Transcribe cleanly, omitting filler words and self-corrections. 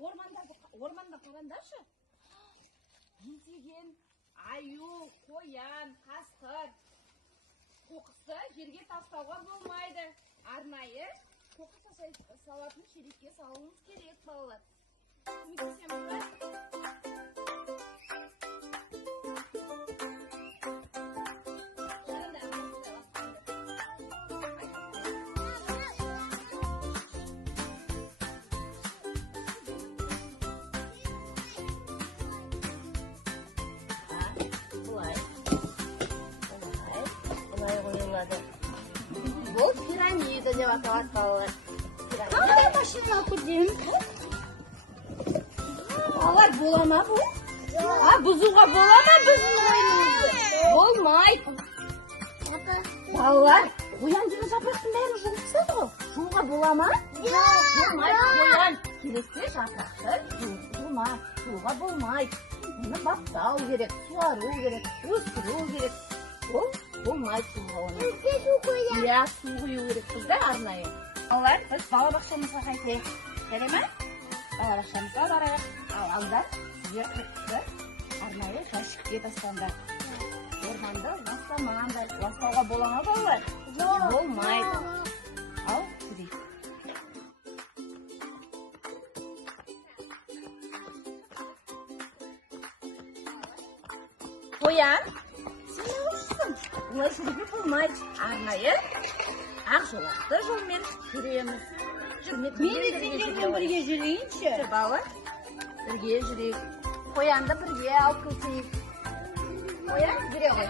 орманда қараңдаршы. Не деген аю, қоян, қасқыр. Қоқысты жерге тастауға болмайды. Арнайы қоқыс салатын шелекке салуымыз керек, балалар. Көмектесеміз бе? Бұл пирамида деп аталады, балалар. Қандай машина көрден? Балалар, бола ма бұл? Бұзуға бола ма біздің ойынымызды? Болмайды. Балалар, қоян деген жапырақтың бәрін жуып тастады ғой. Жууға бола ма? Болмайды, қоян. Келесте жапырақты жууға болмайды. Оны баптау керек, суару керек, өсіру керек. Ол болмайды жууға оны. Иә, су құю керек бізде арнайы. Балалар, біз балабақшамызға қайтайық. Жарай ма? Балабақшамызға барайық. Ал алда сіздер қыртты арнайы жәшікке тастаңдар. Орманды ластамаңдар. Ластауға бола ма, балалар? Болмайды. Ал жүрейік. Қоян, сен неғылшысың? Олай жүруге болмайды. Арнайы ақ жолақты жолмен жүреміз. Мен де сендермен бірге жүрейінші. Балалар, бірге жүрейік. Қоянды бірге алып кетейік. Қоян жүре ғой.